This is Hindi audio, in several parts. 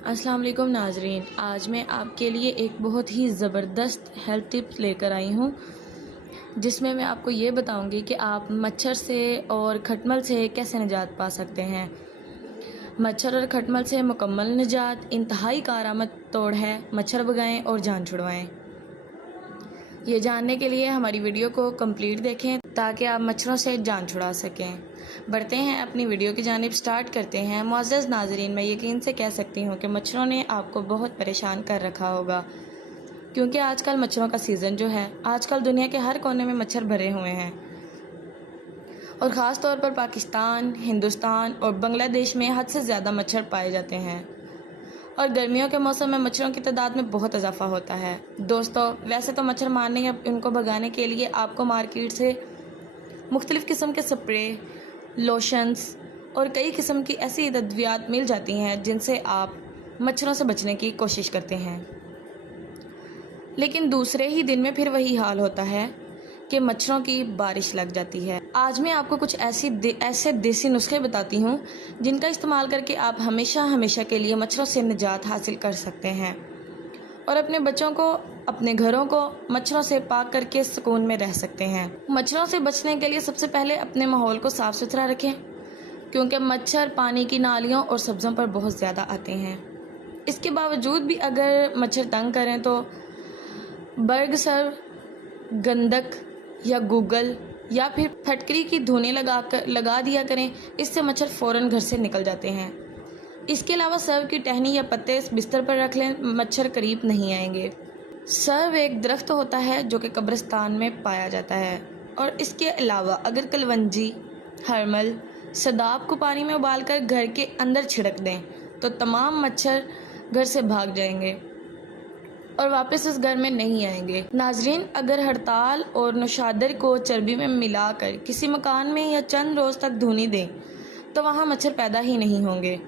अस्सलाम वालेकुम नाजरीन, आज मैं आपके लिए एक बहुत ही ज़बरदस्त हेल्थ टिप्स लेकर आई हूँ, जिसमें मैं आपको ये बताऊँगी कि आप मच्छर से और खटमल से कैसे निजात पा सकते हैं। मच्छर और खटमल से मुकम्मल निजात इंतहाई कारआमद तोड़ है। मच्छर भगाएं और जान छुड़वाएं। ये जानने के लिए हमारी वीडियो को कंप्लीट देखें ताकि आप मच्छरों से जान छुड़ा सकें। बढ़ते हैं अपनी वीडियो की जानिब, स्टार्ट करते हैं। मुअज़्ज़ज़ नाज़रीन, मैं यकीन से कह सकती हूँ कि मच्छरों ने आपको बहुत परेशान कर रखा होगा, क्योंकि आजकल मच्छरों का सीज़न जो है, आजकल दुनिया के हर कोने में मच्छर भरे हुए हैं और ख़ास तौर पर पाकिस्तान, हिंदुस्तान और बांग्लादेश में हद से ज़्यादा मच्छर पाए जाते हैं और गर्मियों के मौसम में मच्छरों की तादाद में बहुत इजाफा होता है। दोस्तों, वैसे तो मच्छर मारने या उनको भगाने के लिए आपको मार्केट से मुख्तलिफ़ किस्म के स्प्रे, लोशंस और कई किस्म की ऐसी अद्वियात मिल जाती हैं जिनसे आप मच्छरों से बचने की कोशिश करते हैं, लेकिन दूसरे ही दिन में फिर वही हाल होता है कि मच्छरों की बारिश लग जाती है। आज मैं आपको कुछ ऐसे देसी नुस्खे बताती हूँ जिनका इस्तेमाल करके आप हमेशा के लिए मच्छरों से निजात हासिल कर सकते हैं और अपने बच्चों को, अपने घरों को मच्छरों से पाक करके सुकून में रह सकते हैं। मच्छरों से बचने के लिए सबसे पहले अपने माहौल को साफ़ सुथरा रखें, क्योंकि मच्छर पानी की नालियों और सब्ज़ों पर बहुत ज़्यादा आते हैं। इसके बावजूद भी अगर मच्छर तंग करें तो बर्ग सर्व, गंधक या गूगल या फिर फटकरी की धुनें लगा दिया करें। इससे मच्छर फ़ौरन घर से निकल जाते हैं। इसके अलावा सर्व की टहनी या पत्ते बिस्तर पर रख लें, मच्छर करीब नहीं आएंगे। सर्व एक दरख्त होता है जो कि कब्रिस्तान में पाया जाता है और इसके अलावा अगर कलवंजी, हरमल, सदाब को पानी में उबालकर घर के अंदर छिड़क दें तो तमाम मच्छर घर से भाग जाएंगे और वापस इस घर में नहीं आएंगे। नाजरीन, अगर हड़ताल और नौशादर को चर्बी में मिलाकर किसी मकान में या चंद रोज़ तक धुनी दें तो वहाँ मच्छर पैदा ही नहीं होंगे।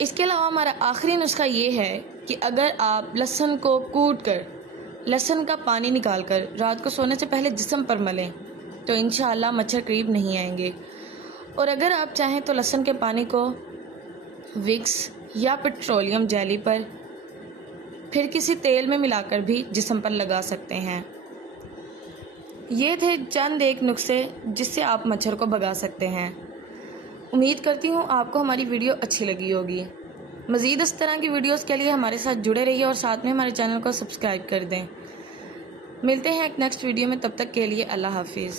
इसके अलावा हमारा आखिरी नुस्खा ये है कि अगर आप लहसुन को कूट कर, लहसुन का पानी निकाल कर रात को सोने से पहले जिस्म पर मलें तो इंशाअल्लाह मच्छर करीब नहीं आएंगे। और अगर आप चाहें तो लहसुन के पानी को विक्स या पेट्रोलियम जेली पर फिर किसी तेल में मिलाकर भी जिस्म पर लगा सकते हैं। ये थे चंद एक नुस्खे जिससे आप मच्छर को भगा सकते हैं। उम्मीद करती हूँ आपको हमारी वीडियो अच्छी लगी होगी। मज़ीद इस तरह की वीडियोस के लिए हमारे साथ जुड़े रहिए और साथ में हमारे चैनल को सब्सक्राइब कर दें। मिलते हैं एक नेक्स्ट वीडियो में, तब तक के लिए अल्लाह हाफिज़।